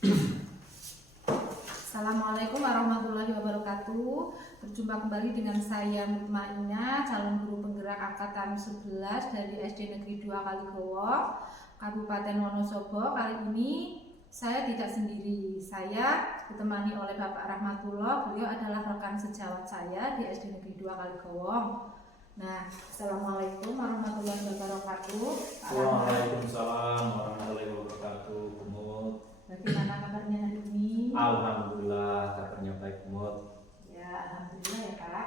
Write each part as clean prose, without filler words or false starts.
Assalamualaikum warahmatullahi wabarakatuh. Berjumpa kembali dengan saya Mutmainah, calon guru penggerak angkatan 11 dari SD Negeri 2 Kaligowo, Kabupaten Wonosobo. Kali ini saya tidak sendiri. Saya ditemani oleh Bapak Rahmatullah. Beliau adalah rekan sejawat saya di SD Negeri 2 Kaligowo. Nah, Assalamualaikum warahmatullahi wabarakatuh. Waalaikumsalam warahmatullahi wabarakatuh. Kumut. Bagaimana kabarnya hari ini? Alhamdulillah, kabarnya baik, Kumut. Ya, alhamdulillah ya Kak.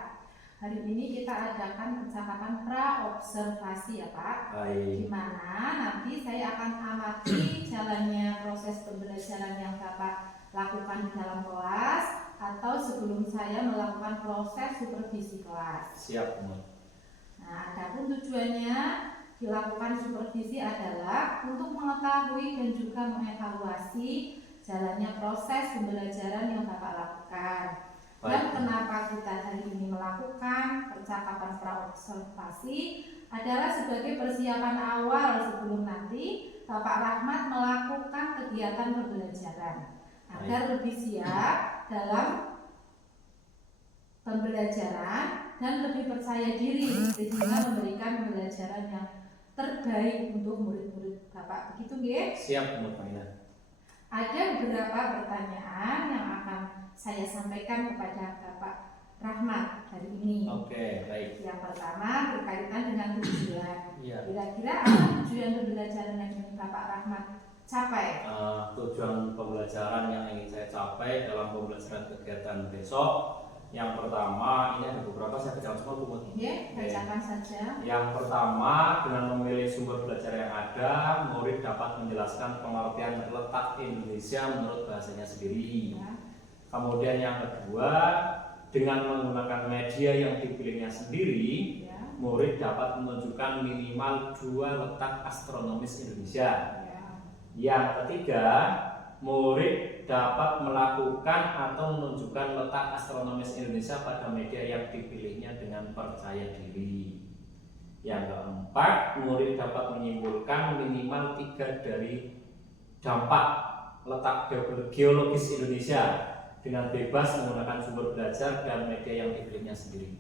Hari ini kita adakan percakapan pra-observasi ya Pak. Baik. Di mana nanti saya akan amati jalannya proses pembelajaran yang Bapak lakukan di dalam kelas atau sebelum saya melakukan proses supervisi kelas. Siap, Kumut. Nah, adapun tujuannya dilakukan supervisi adalah untuk mengetahui dan juga mengevaluasi jalannya proses pembelajaran yang Bapak lakukan. Dan kenapa kita hari ini melakukan percakapan pra-observasi adalah sebagai persiapan awal sebelum nanti Bapak Rahmat melakukan kegiatan pembelajaran agar lebih siap dalam pembelajaran dan lebih percaya diri sehingga memberikan pembelajaran yang terbaik untuk murid-murid Bapak. Begitu nggih? Siap, Mutmainah. Ada beberapa pertanyaan yang akan saya sampaikan kepada Bapak Rahmat hari ini. Oke, baik. Yang pertama berkaitan dengan tujuan. Iya. Kira-kira apa tujuan pembelajaran yang ingin Bapak Rahmat capai? Tujuan pembelajaran yang ingin saya capai dalam pembelajaran kegiatan besok, yang pertama, ini ada beberapa, saya bacakan semua, Kumut. Oke, bacakan saja. Yang pertama, dengan memilih sumber belajar yang ada, murid dapat menjelaskan pengertian letak Indonesia menurut bahasanya sendiri. Ya. Kemudian yang kedua, dengan menggunakan media yang dipilihnya sendiri, Ya. murid dapat menunjukkan minimal 2 letak astronomis Indonesia. Ya. Yang ketiga, murid dapat melakukan atau menunjukkan letak astronomis Indonesia pada media yang dipilihnya dengan percaya diri. Yang keempat, murid dapat menyimpulkan minimal 3 dari dampak letak geologis Indonesia dengan bebas menggunakan sumber belajar dan media yang dipilihnya sendiri.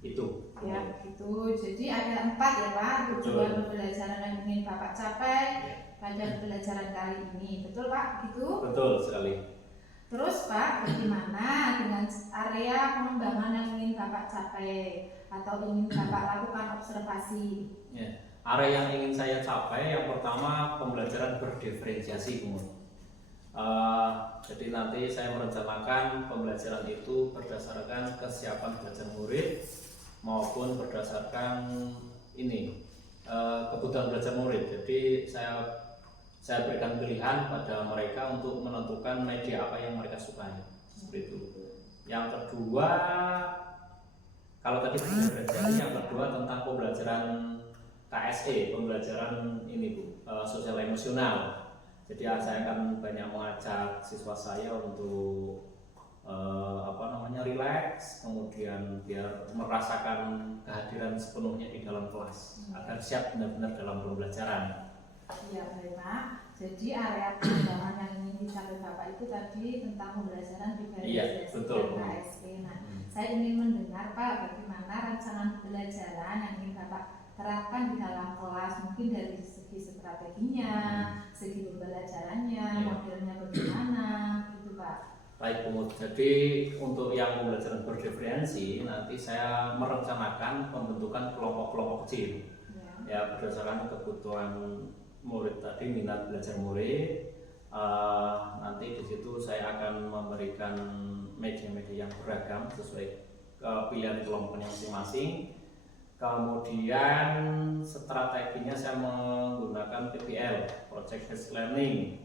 Itu. Ya, itu. Jadi ada 4 ya Pak tujuan pembelajaran yang ingin Bapak capai pada pembelajaran kali ini. Betul Pak? Gitu? Betul sekali. Terus Pak, bagaimana dengan area pengembangan yang ingin Bapak capai atau ingin Bapak lakukan observasi? Ya. Area yang ingin saya capai, yang pertama pembelajaran berdiferensiasi, Kumut. Jadi nanti saya merencanakan pembelajaran itu berdasarkan kesiapan belajar murid maupun berdasarkan kebutuhan belajar murid. Jadi saya berikan pilihan pada mereka untuk menentukan media apa yang mereka sukai, seperti itu. Yang kedua, kalau tadi pembelajaran yang kedua tentang pembelajaran KSE, pembelajaran sosial emosional. Jadi saya akan banyak mengajak siswa saya untuk rileks, kemudian biar merasakan kehadiran sepenuhnya di dalam kelas agar siap benar-benar dalam pembelajaran. Iya baik Pak. Jadi area pengembangan yang ingin dicapai Bapak itu tadi tentang pembelajaran diferensiasi dan KSE. Nah, saya ingin mendengar Pak bagaimana rancangan pembelajaran yang ingin Bapak terapkan di dalam kelas, mungkin dari segi strateginya, segi pembelajarannya, modelnya bagaimana, gitu Pak. Baik, Kumut. Jadi untuk yang pembelajaran berdiferensi nanti saya merencanakan pembentukan kelompok-kelompok kecil, ya berdasarkan kebutuhan murid tadi, minat belajar murid. Nanti di situ saya akan memberikan media-media yang beragam sesuai pilihan kelompoknya masing-masing. Kemudian strateginya saya menggunakan PBL, Project Based Learning.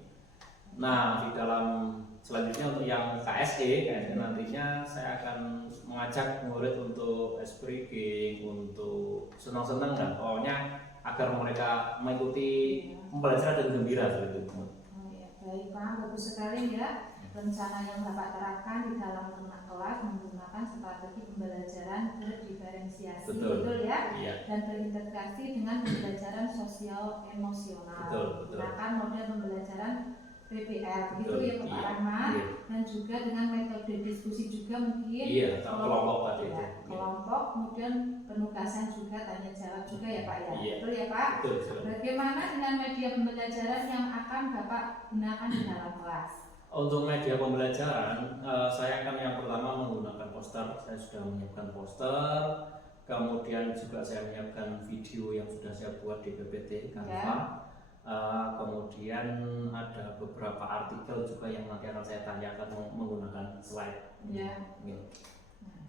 Nah, di dalam selanjutnya untuk yang KSE nantinya saya akan mengajak murid untuk ice breaking, untuk senang-senang dan pokoknya agar mereka mengikuti pembelajaran dan gembira seperti itu. Oh ya, baik Pak, bagus sekali ya. Rencana yang Bapak terapkan di dalam kelas menggunakan strategi pembelajaran berdiferensiasi, betul ya? Iya. Dan berintegrasi dengan pembelajaran sosial emosional. Betul. Menggunakan model pembelajaran PBL begitu Betul, ya Pak iya, Rahmat, iya. dan juga dengan metode diskusi juga mungkin Iya, kelompok tadi itu. ya, kelompok, kemudian penugasan juga, tanya jawab juga ya Pak ya. Iya. Betul ya Pak? Betul. Bagaimana dengan media pembelajaran yang akan Bapak gunakan di dalam kelas? Untuk media pembelajaran, saya akan yang pertama menggunakan poster. Saya sudah menyiapkan poster, kemudian juga saya menyiapkan video yang sudah saya buat di PPT Canva. Kemudian ada beberapa artikel juga yang nanti akan saya tanyakan menggunakan slide. Ya. Nah,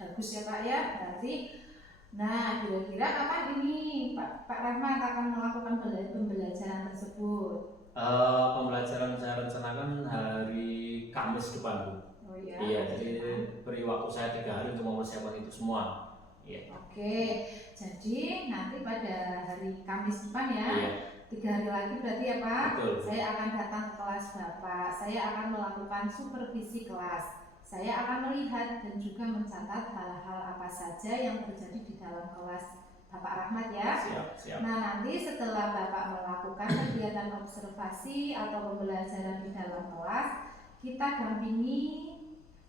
bagus ya Pak ya. Berarti, nah kira-kira kapan ini Pak Rahmat akan melakukan pembelajaran tersebut? Pembelajaran saya rencanakan hari Kamis depan, Bu. Oh iya. Iya, jadi beri waktu saya 3 hari untuk mempersiapkan itu semua. Iya. Oke, jadi nanti pada hari Kamis depan ya. Iya. 3 hari lagi berarti ya Pak. Betul. Saya akan datang ke kelas Bapak. Saya akan melakukan supervisi kelas. Saya akan melihat dan juga mencatat hal-hal apa saja yang terjadi di dalam kelas Bapak Rahmat ya. Siap. Nah nanti setelah Bapak melakukan kegiatan observasi atau pembelajaran di dalam kelas, kita dampingi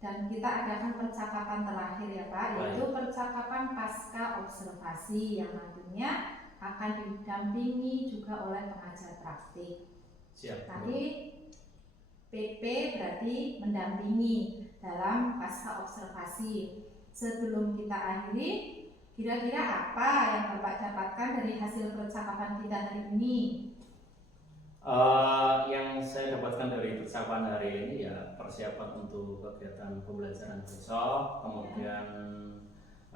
dan kita adakan percakapan terakhir ya Pak, yaitu percakapan pasca observasi yang nantinya akan didampingi juga oleh pengajar praktik. Siap. Nanti PP berarti mendampingi dalam pasca observasi. Sebelum kita akhiri, kira-kira apa yang Bapak dapatkan dari hasil percakapan kita hari ini? Yang saya dapatkan dari percakapan hari ini ya persiapan untuk kegiatan pembelajaran besok, kemudian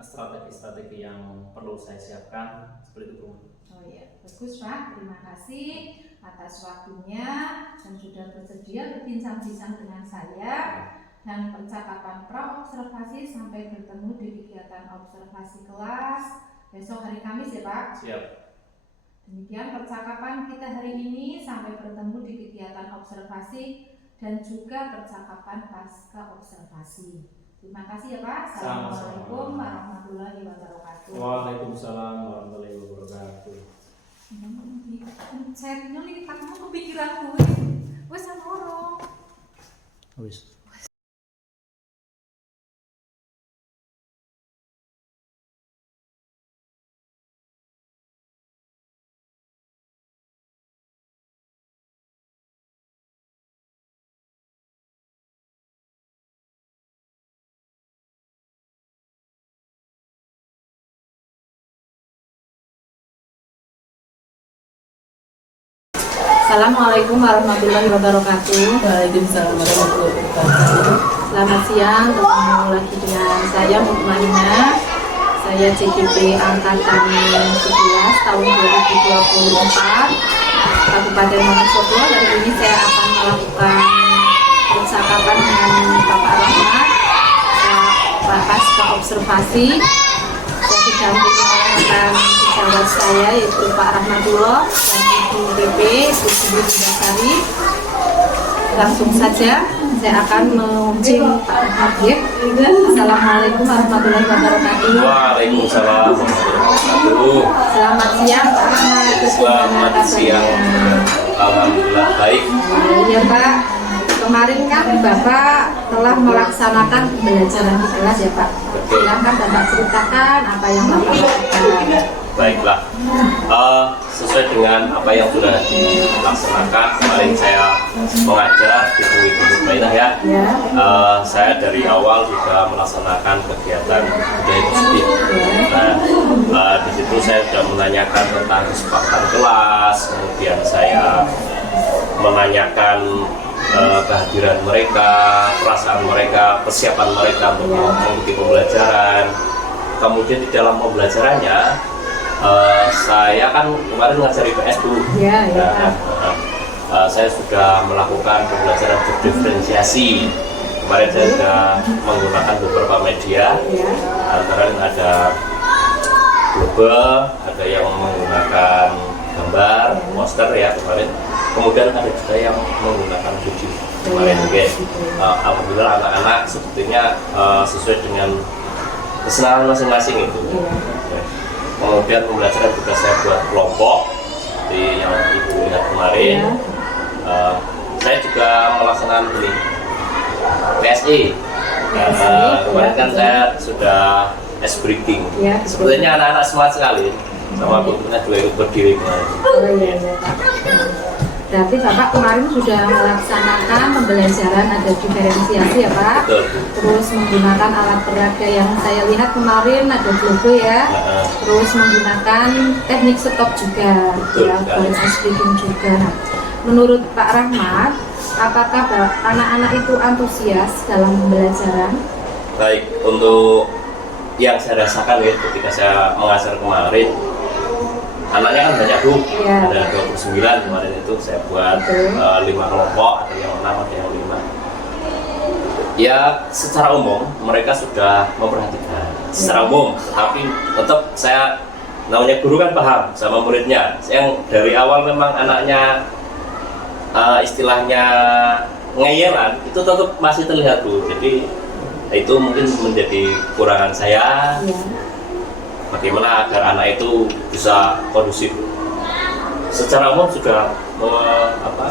strategi-strategi yang perlu saya siapkan seperti itu. Oh iya, bagus Pak. Terima kasih atas waktunya dan sudah bersedia berbincang-bincang dengan saya. Dan percakapan pra-observasi sampai bertemu di kegiatan observasi kelas besok hari Kamis ya Pak? Siap. Demikian percakapan kita hari ini, sampai bertemu di kegiatan observasi dan juga percakapan pasca observasi. Terima kasih ya Pak. Assalamualaikum warahmatullahi wabarakatuh. Waalaikumsalam warahmatullahi wabarakatuh. Chatnya ini kamu kepikiran gue. Wes sama orang. Wis. Assalamualaikum warahmatullahi wabarakatuh. Waalaikumsalam warahmatullahi wabarakatuh. Selamat siang, ketemu lagi dengan saya Mukmainah. Saya CGP Angkatan 11 tahun 2024 Kabupaten Wonosobo. Hari ini saya akan melakukan percakapan dengan Bapak Rahmat, pasca observasi. Saya didampingi oleh rekan sejawat saya yaitu Pak Rahmatullah dan Ibu PP, Ibu Bindasari. Langsung saja saya akan mengucing Pak Rahmat ya. Assalamualaikum warahmatullahi wabarakatuh. Waalaikumsalam warahmatullahi wabarakatuh. Selamat siang Pak Rahmat. Selamat siang. Alhamdulillah baik. Iya Pak. Kemarin kan Bapak telah melaksanakan pembelajaran di kelas ya Pak. Silakan Bapak ceritakan apa yang Bapak lakukan. Baiklah. Sesuai dengan apa yang sudah dilaksanakan kemarin saya mengajar di Ibu Mukmainah ya. Saya dari awal juga melaksanakan kegiatan budaya positif. Nah, di situ saya sudah menanyakan tentang kesepakatan kelas, kemudian saya menanyakan kehadiran mereka, perasaan mereka, persiapan mereka untuk mengikuti pembelajaran. Kemudian di dalam pembelajarannya, saya kan kemarin ngajar IPS dulu. Saya sudah melakukan pembelajaran berdiferensiasi. Kemarin saya sudah menggunakan beberapa media, antara lain ada global, ada yang menggunakan gambar, poster ya kemarin. Kemudian ada juga yang menggunakan video kemarin. Alhamdulillah anak-anak sepertinya sesuai dengan kesenangan masing-masing itu. Kemudian pembelajaran juga saya buat kelompok seperti yang Ibu lihat kemarin. Saya saya juga melaksanakan ini PSE. Kemarin kan saya sudah ice breaking. Ya, Sepertinya anak-anak semangat sekali sama gurunya juga ikut berdiri kemarin. Oh iya, iya Pak. Berarti Bapak kemarin sudah melaksanakan pembelajaran ada diferensiasi ya Pak. Betul. Terus menggunakan alat peraga yang saya lihat kemarin ada globe ya. Terus menggunakan teknik stop juga, Betul, ya, balance ice breaking juga. Nah, menurut Pak Rahmat, apakah anak-anak itu antusias dalam pembelajaran? Baik, untuk yang saya rasakan ya ketika saya mengajar kemarin, anaknya kan banyak Bu, Ya. ada 29 kemarin itu saya buat 5 kelompok, ada yang 6, ada yang 5. Ya secara umum mereka sudah memperhatikan secara umum, tapi tetap saya namanya guru kan paham sama muridnya. Yang dari awal memang anaknya istilahnya ngeyelan itu tetap masih terlihat Bu. Jadi itu mungkin menjadi kurangan saya. Ya. Bagaimana agar anak itu bisa kondusif. Secara umum sudah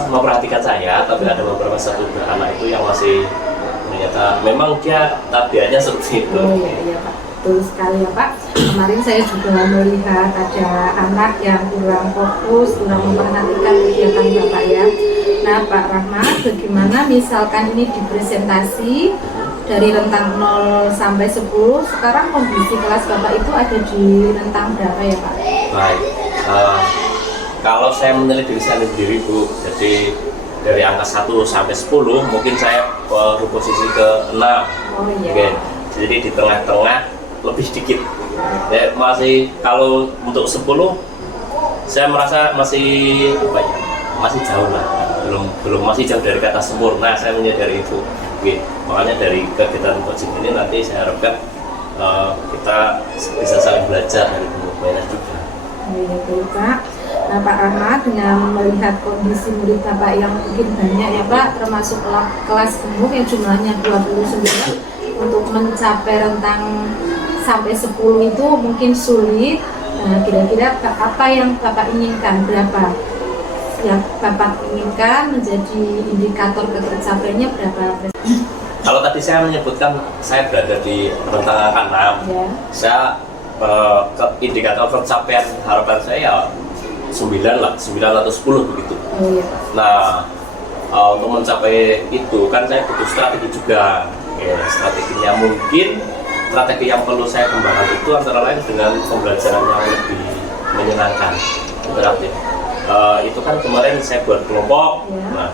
memperhatikan saya, tapi ada beberapa satu anak itu yang masih ternyata memang dia tabiatnya seperti itu. Oh iya, iya Pak, betul sekali ya Pak. Kemarin saya juga melihat ada anak yang kurang fokus, kurang memperhatikan kegiatan Bapak ya. Nah Pak Rahmat, bagaimana misalkan ini dipresentasi dari rentang 0 sampai 10, sekarang kondisi kelas Bapak itu ada di rentang berapa ya Pak? Baik, kalau saya menilai diri saya sendiri Bu, jadi dari angka 1 sampai 10 mungkin saya berposisi ke 6. Oh iya. Oke. Jadi di tengah-tengah lebih sedikit ya, masih kalau untuk 10 saya merasa masih masih jauh lah, belum masih jauh dari kata sempurna, saya menyadari itu. Oke. Makanya dari kegiatan coaching ini nanti saya harapkan kita bisa saling belajar dari pemainnya juga. Iya betul Pak. Nah Pak Rahmat, dengan melihat kondisi murid Bapak yang mungkin banyak ya Pak, termasuk kelas gemuk yang jumlahnya 29, untuk mencapai rentang sampai 10 itu mungkin sulit. Nah, kira-kira apa yang Bapak inginkan, berapa yang Bapak inginkan menjadi indikator tercapainya berapa? Kalau tadi saya menyebutkan saya berada di rentang angka 6, Ya. saya indikator pencapaian harapan saya ya 9 lah, 9 atau 10 begitu. Oh iya Pak. Nah, untuk mencapai itu kan saya butuh strategi juga. Ya, strateginya mungkin strategi yang perlu saya kembangkan itu antara lain dengan pembelajaran yang lebih menyenangkan, interaktif. Itu kan kemarin saya buat kelompok. Ya. Nah,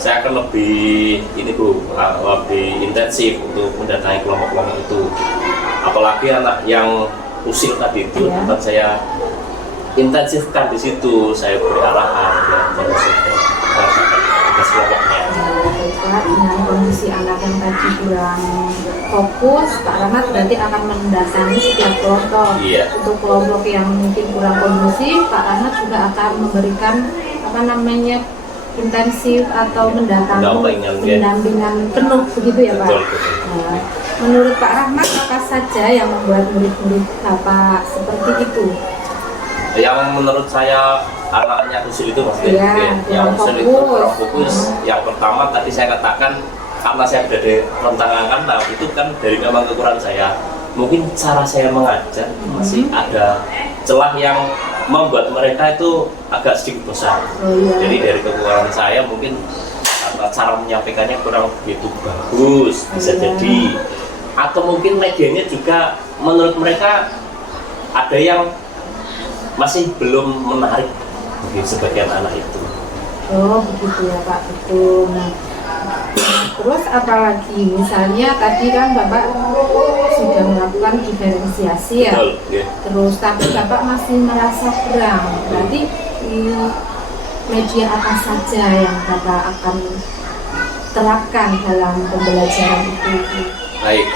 saya akan lebih ini Bu, lebih intensif untuk mendatangi kelompok-kelompok itu. Apalagi anak yang usil tadi itu, Ya. tempat saya intensifkan di situ, saya beri arahan dan tugas kelompoknya. Baiklah, dengan kondisi anak yang tadi kurang fokus, Pak Rahmat berarti akan mendatangi setiap kelompok. Iya. Untuk kelompok yang mungkin kurang kondusif, Pak Rahmat juga akan memberikan intensif atau pendampingan penuh begitu ya Pak. Betul. Nah, menurut Pak Rahmat apa saja yang membuat murid-murid Bapak seperti itu? Yang menurut saya anaknya usil itu maksudnya Iya, yang kurang usil itu kurang fokus. fokus. Yang pertama tadi saya katakan karena saya berada di rentang angka 6 itu kan dari memang kekurangan saya. Mungkin cara saya mengajar masih ada celah yang membuat mereka itu agak sedikit bosan. Oh, iya. Jadi dari kekurangan saya mungkin cara menyampaikannya kurang begitu bagus, bisa Iya. jadi. Atau mungkin medianya juga menurut mereka ada yang masih belum menarik bagi sebagian anak itu. Oh begitu ya Pak, betul. Nah, terus apalagi misalnya tadi kan Bapak sudah melakukan diferensiasi ya. Betul, ya. Terus tapi Bapak masih merasa kurang. Berarti media apa saja yang Bapak akan terapkan dalam pembelajaran itu? Baik,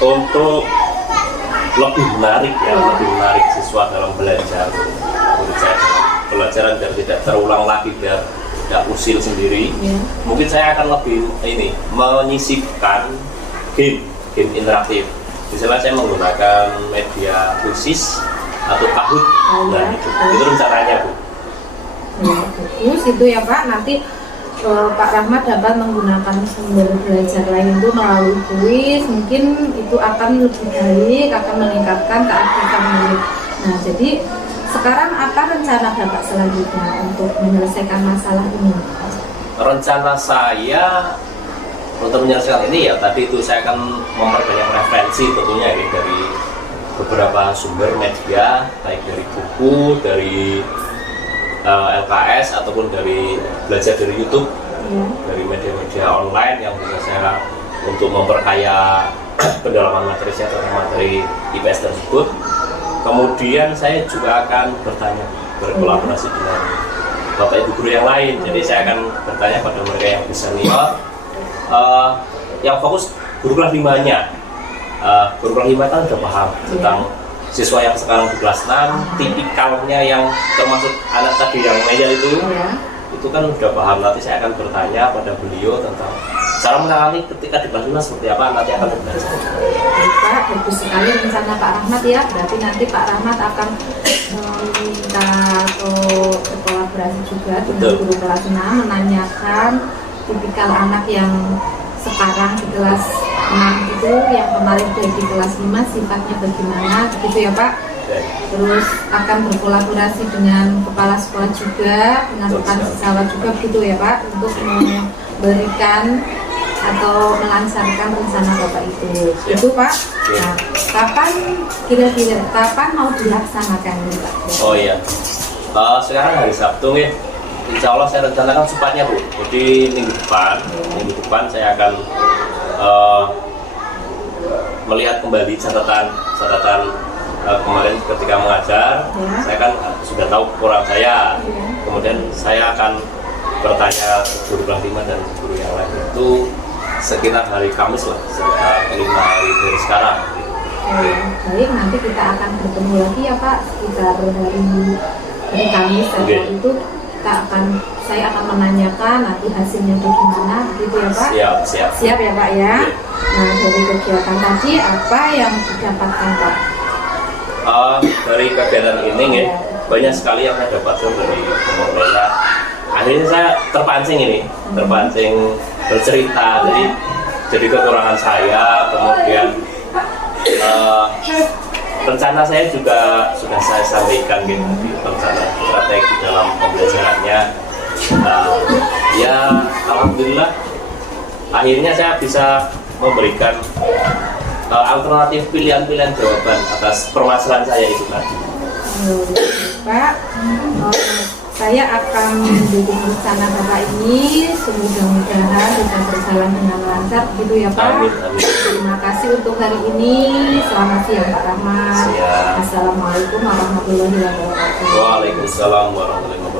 untuk lebih menarik siswa dalam belajar, menurut saya pelajaran biar tidak terulang lagi, biar tidak usil sendiri. Ya. Mungkin saya akan lebih menyisipkan game interaktif. Misalnya saya menggunakan media khusus atau Kahoot. Oh, Nah, ya. itu rencananya Bu. Ya, bagus itu ya Pak. Nanti Pak Rahmat dapat menggunakan sumber belajar lain itu melalui kuis, mungkin itu akan lebih baik, akan meningkatkan keaktifan murid. Nah, jadi sekarang apa rencana Bapak selanjutnya untuk menyelesaikan masalah ini? Rencana saya untuk menyelesaikan ini ya tadi itu saya akan memperbanyak referensi tentunya ya, dari beberapa sumber media, baik dari buku, dari LKS ataupun dari belajar dari YouTube, dari media-media online yang bisa saya untuk memperkaya pendalaman materi saya tentang materi IPS tersebut. Kemudian saya juga akan berkolaborasi dengan Bapak Ibu guru yang lain. Jadi saya akan bertanya pada mereka yang lebih senior, yang fokus guru kelas 5-nya. Guru kelas 5 kan sudah paham tentang siswa yang sekarang di kelas 6, tipikalnya yang termasuk anak tadi yang ngeyel itu kan sudah paham. Nanti saya akan bertanya pada beliau tentang cara menangani ketika di kelas 5 seperti apa, nanti akan belajar. Pak, bagus sekali rencana Pak Rahmat ya. Berarti nanti Pak Rahmat akan meminta atau berkolaborasi juga dengan guru kelas 6, menanyakan tipikal anak yang sekarang di kelas 6 itu, yang kemarin dari kelas 5 sifatnya bagaimana, begitu ya Pak. Terus akan berkolaborasi dengan kepala sekolah juga, dengan rekan sejawat juga, begitu ya Pak, untuk memberikan atau melancarkan rencana Bapak itu. Itu Pak. Nah, kapan kira-kira mau dilaksanakan ini Pak? Oh iya, sekarang hari Sabtu nih. Insya Allah saya rencanakan cepatnya Bu. Jadi minggu depan saya akan melihat kembali catatan kemarin ketika mengajar. Saya kan sudah tahu kekurangan saya. Kemudian saya akan bertanya ke guru kelas 5 dan guru yang lain itu sekitar hari Kamis lah, sekitar 5 hari dari sekarang. Baik, nanti kita akan bertemu lagi ya Pak sekitar hari Kamis. Setelah itu saya akan menanyakan nanti hasilnya bagaimana, begitu ya Pak? Siap ya Pak ya. Nah, dari kegiatan tadi apa yang didapatkan Pak? Dari kegiatan ini ya, banyak sekali yang saya dapatkan dari pemerintah. Akhirnya saya terpancing bercerita, jadi kekurangan saya, kemudian rencana saya juga sudah saya sampaikan gitu, rencana strategi dalam pembelajarannya. Ya alhamdulillah akhirnya saya bisa memberikan alternatif pilihan-pilihan jawaban atas permasalahan saya itu tadi. Pak, saya akan mendukung rencana Bapak ini, semoga-mogahan bisa berjalan dengan lancar, begitu ya Pak. Amin. Terima kasih untuk hari ini. Selamat siang Pak Rahmat. Siang. Assalamualaikum warahmatullahi wabarakatuh. Waalaikumsalam warahmatullahi wabarakatuh.